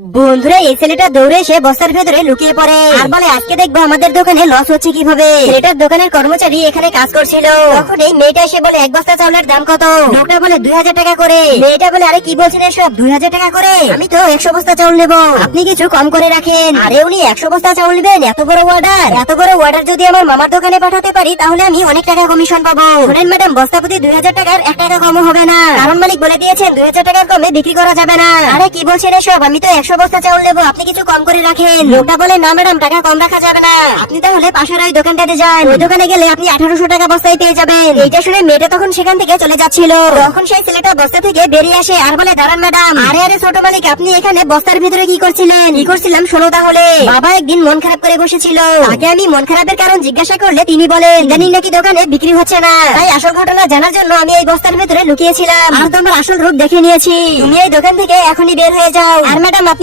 বন্ধুরা এই ছেলেটা দৌড়ে এসে বস্তার ভেতরে লুকিয়ে পড়ে আর বলে আজকে দেখবো আমাদের দোকানে লস হচ্ছে কিভাবে। ছেলেটার দোকানের কর্মচারী এখানে কাজ করছিল, তখন এই মেয়েটা এসে বলে এক বস্তা চাউলের দাম কত? লোকটা বলে 2000 টাকা করে। মেয়েটা বলে আরে কি বলছেন এসব, 2000 টাকা করে? আমি তো 100 বস্তা চাউল নেবো, আপনি কিছু কম করে রাখেন। আরে উনি 100 বস্তা চাউল নেবেন? এত বড় অর্ডার, এত বড় অর্ডার যদি আমার মামার দোকানে পাঠাতে পারি তাহলে আমি অনেক টাকা কমিশন পাবো। শুনেন ম্যাডাম, বস্তা প্রতি 2000 টাকার 1 টাকা কমও হবে না, কারণ মালিক বলে দিয়েছেন 2000 টাকার কমে বিক্রি করা যাবে না। আরে কি বলছেন এসব, আমি তো 100 বস্তা চাউল নেবো, আপনি কিছু কম করে রাখেন। লোকটা বলে না ম্যাডাম, টাকা কম রাখা যাবে না, আপনি তাহলে পাশের ওই দোকানটাতে যান, ওই দোকানে গেলে আপনি 1800 টাকা বস্তায় পেয়ে যাবেন। এইটা শুনে মেয়েটা তখন সেখান থেকে চলে যাচ্ছিল, তখন সেই ছেলেটা বস্তা থেকে বেরিয়ে আসে আর বলে দাঁড়ান ম্যাডাম। আরে আরে ছোট মালিক, আপনি এখানে বস্তার ভিতরে কি করছিলেন? কি করছিলাম শোনো তাহলে। বাবা একদিন মন খারাপ করে বসেছিল, তাকে আমি মন খারাপের কারণ জিজ্ঞাসা করলে তিনি বলেন জানি নাকি দোকানে বিক্রি হচ্ছে না, তাই আসল ঘটনা জানার জন্য আমি এই বস্তার ভিতরে লুকিয়েছিলাম আর তোমার আসল রূপ দেখে নিয়েছি। তুমি এই দোকান থেকে এখনই বের হয়ে যাও। আর ম্যাডাম